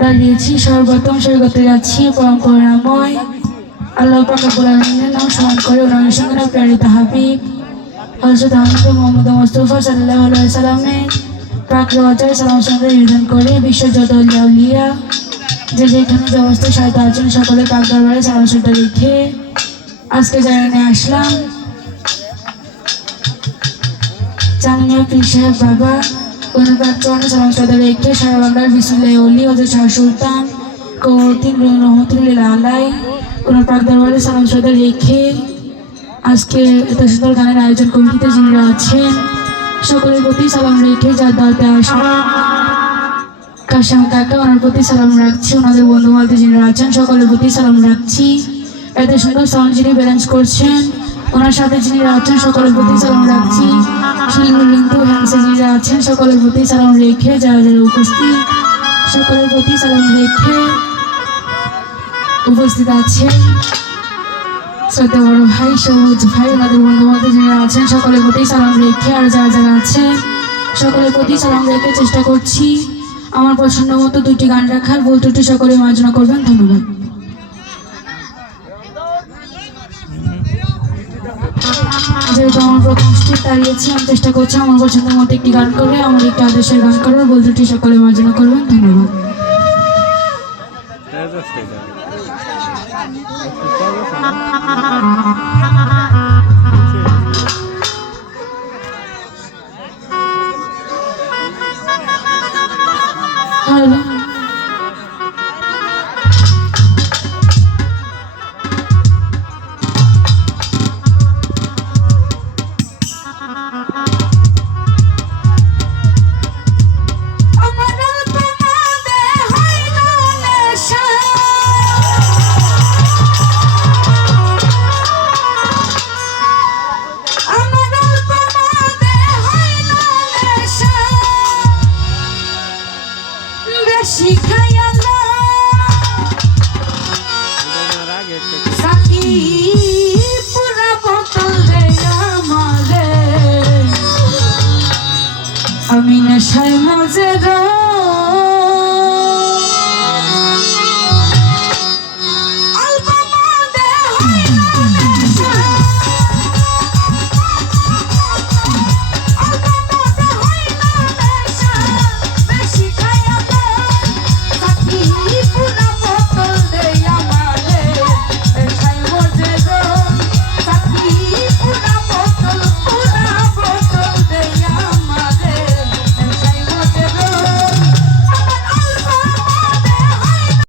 দাঁড়িয়েছি সর্বপ্রথম স্বর্গতে যাচ্ছি পরম করুণাময় আল্লাহ পাক রব্বুল আলামিনের নাম স্মরণ করে ওনার সঙ্গে প্রেরিত হাবিব হযরত মুহাম্মদ মুস্তাফা সাল্লাল্লাহু আলাইহি সাল্লামের পাক রওজায় সালাম সঙ্গে নিবেদন করে বিশ্বজত আউলিয়া যে যেখানে যে অবস্থায় সাহিত্য আছেন সকলে পাক দরবারে সালাম শ্রদ্ধা রেখে আজকে জানানে আসলাম জানিয়ে পীর সাহেব বাবা ওনার পাক চরণে সালাম শ্রদ্ধা রেখে সারা বাংলার বিসমিল্লাহ ওলি হযরত শাহ সুলতান কৌতিন রহমতুল্লাহ আলাই ওনার পাক দরবারে সালাম শ্রদ্ধা রেখে আজকে এত সুন্দর গানের আয়োজন কমিটিতে যিনি আছেন সকলের প্রতি সালাম রেখে যার দাওয়াতে আসা কাশাম কাকা ওনার প্রতি সালাম রাখছি ওনাদের বন্ধু বান্ধব যিনি আছেন সকলের প্রতি সালাম রাখছি এত সুন্দর সাউন্ড যিনি ব্যালেন্স করছেন ওনার সাথে যিনি আছেন সকলের প্রতি সালাম রাখছি শিলুর লিঙ্কু হ্যান্সে যিনি আছেন সকলের প্রতি সালাম রেখে যারা যারা উপস্থিত সকলের প্রতি সালাম রেখে উপস্থিত আছেন শ্রদ্ধা বড় ভাই সবুজ ভাই ওনাদের বন্ধু বান্ধব যিনি আছেন সকলের প্রতি সালাম রেখে আর যারা যারা আছেন সকলের প্রতি সালাম রেখে চেষ্টা করছি আমার পছন্দ মতো দুটি গান রাখার ভুল ত্রুটি সকলে মার্জনা করবেন ধন্যবাদ যেহেতু আমার প্রথম স্টেজ দাঁড়িয়েছি আমি চেষ্টা করছি আমার পছন্দ মতো একটি গান করে আমার একটি আদেশের গান করার ভুল ত্রুটি সকলে মার্জনা করবেন ধন্যবাদ হ্যালো আমি নেশায় মজে